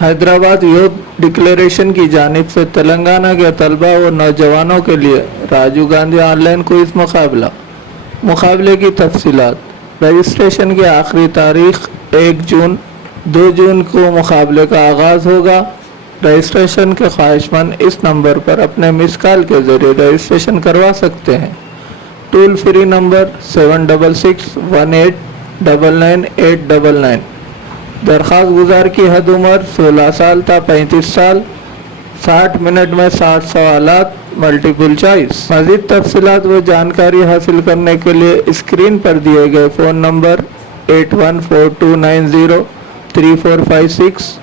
Hyderabad youth declaration की जानिब से तेलंगाना के तलबा व नौजवानों के लिए राजीव गांधी ऑनलाइन क्विज मुकाबले की तफसीलात। रजिस्ट्रेशन की आखिरी तारीख 1 जून। 2 जून को मुकाबले का आगाज़ होगा। रजिस्ट्रेशन के ख्वाहिशमंद इस नंबर पर अपने मिस कॉल के ज़रिए रजिस्ट्रेशन करवा सकते हैं। Toll free number 7618999899। दरख्वास्त गुजार की हद उम्र 16 साल था 35 साल। 60 मिनट में 60 सवालात, मल्टीपल चॉइस। मज़ीद तफसीलात व जानकारी हासिल करने के लिए स्क्रीन पर दिए गए फ़ोन नंबर 8142903456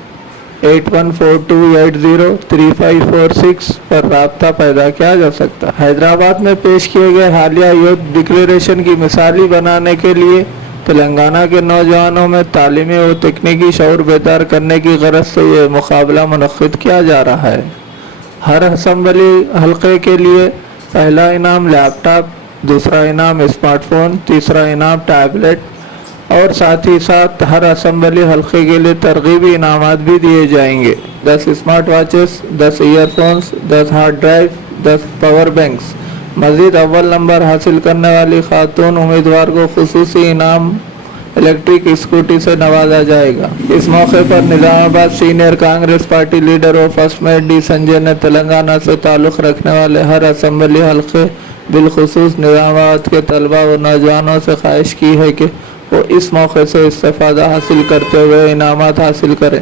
8142803546 पर राब्ता पैदा किया जा सकता है। हैदराबाद में पेश किए गए हालिया यूथ डिक्लेरेशन की मिसाली बनाने के लिए तेलंगाना के नौजवानों में तालीमी और तकनीकी शऊर बेदार करने की गरज से ये मुकाबला मुनक्किद किया जा रहा है। हर असम्बली हल्के के लिए पहला इनाम लैपटॉप, दूसरा इनाम स्मार्टफोन, तीसरा इनाम टैबलेट और साथ ही साथ हर असम्बली हल्के के लिए तरगीबी इनामात भी दिए जाएंगे। 10 smart watches, 10 earphones, 10 hard drive, 10 power banks. मज़ीद अव्वल नंबर हासिल करने वाली खातून उम्मीदवार को खुसूसी इनाम इलेक्ट्रिक स्कूटी से नवाजा जाएगा। इस मौके पर Nizamabad senior Congress party leader और फर्स्ट मेट डी संजय ने तेलंगाना से ताल्लुक़ रखने वाले हर असम्बली हल्के बिलखुसूस निज़ामाबाद के तलबा व नौजवानों से ख्वाहिश की है कि वो इस मौके से इस्तेफ़ादा हासिल करते हुए इनामात हासिल करें।